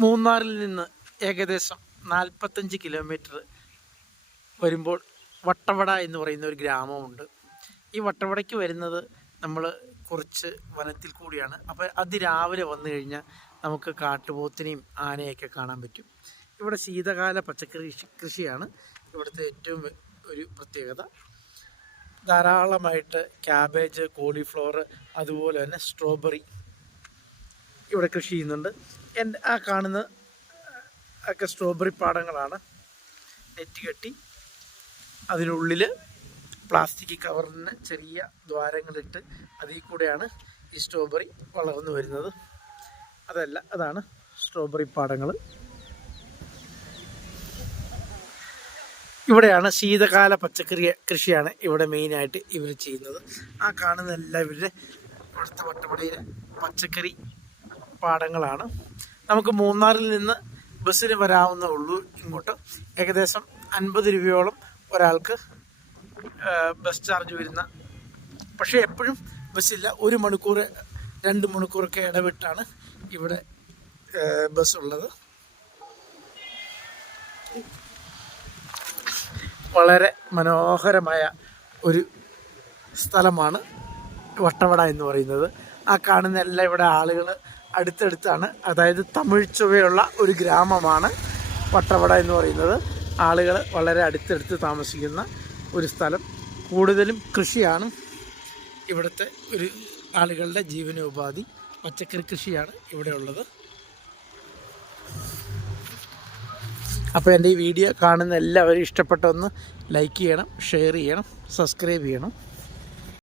മൂന്നാറിൽ നിന്ന് ഏകദേശം നാൽപ്പത്തഞ്ച് കിലോമീറ്റർ വരുമ്പോൾ വട്ടവട എന്ന് പറയുന്ന ഒരു ഗ്രാമമുണ്ട്. ഈ വട്ടവടയ്ക്ക് വരുന്നത് നമ്മൾ കുറച്ച് വനത്തിൽ കൂടിയാണ്. അപ്പോൾ അതിരാവിലെ വന്നു കഴിഞ്ഞാൽ നമുക്ക് കാട്ടുപോത്തിനെയും ആനയൊക്കെ കാണാൻ പറ്റും. ഇവിടെ ശീതകാല പച്ചക്കറി കൃഷി- കൃഷിയാണ് ഇവിടുത്തെ ഏറ്റവും ഒരു പ്രത്യേകത. ധാരാളമായിട്ട് ക്യാബേജ് കോളിഫ്ലവർ അതുപോലെ തന്നെ സ്ട്രോബെറി ഇവിടെ കൃഷി ചെയ്യുന്നുണ്ട്. എന്റെ ആ കാണുന്ന ഒക്കെ സ്ട്രോബെറി പാടങ്ങളാണ്. നെറ്റ് കെട്ടി അതിനുള്ളിൽ പ്ലാസ്റ്റിക് കവറിന് ചെറിയ ദ്വാരങ്ങളിട്ട് അതിൽ കൂടെയാണ് ഈ സ്ട്രോബെറി വളർന്നു വരുന്നത്. അതല്ല അതാണ് സ്ട്രോബെറി പാടങ്ങൾ ഇവിടെയാണ് ശീതകാല പച്ചക്കറി കൃഷിയാണ് ഇവിടെ മെയിനായിട്ട് ഇവർ ചെയ്യുന്നത്. ആ കാണുന്ന എല്ലാം ഇവരുടെ ഇവിടുത്തെ വട്ടപ്പടിയിലെ പച്ചക്കറി പാടങ്ങളാണ് നമുക്ക് മൂന്നാറിൽ നിന്ന് ബസ്സിന് വരാവുന്ന ഉള്ളൂ ഇങ്ങോട്ട്. ഏകദേശം അൻപത് രൂപയോളം ഒരാൾക്ക് ബസ് ചാർജ് വരുന്ന. പക്ഷേ എപ്പോഴും ബസ്സില്ല. ഒരു മണിക്കൂർ രണ്ട് മണിക്കൂറൊക്കെ ഇടവിട്ടാണ് ഇവിടെ ബസ് ഉള്ളത്. വളരെ മനോഹരമായ ഒരു സ്ഥലമാണ് വട്ടവട എന്ന് പറയുന്നത്. ആ കാണുന്ന എല്ലാം ഇവിടെ ആളുകൾ അടുത്തടുത്താണ്. അതായത് തമിഴ് ചുവയുള്ള ഒരു ഗ്രാമമാണ് വട്ടവട എന്ന് പറയുന്നത്. ആളുകൾ വളരെ അടുത്തടുത്ത് താമസിക്കുന്ന ഒരു സ്ഥലം. കൂടുതലും കൃഷിയാണ് ഇവിടുത്തെ ഒരു ആളുകളുടെ ജീവനോപാധി. പച്ചക്കറി കൃഷിയാണ് ഇവിടെ ഉള്ളത്. അപ്പോൾ എന്റെ ഈ വീഡിയോ കാണുന്ന എല്ലാവരും ഇഷ്ടപ്പെട്ടൊന്ന് ലൈക്ക് ചെയ്യണം ഷെയർ ചെയ്യണം സബ്സ്ക്രൈബ് ചെയ്യണം.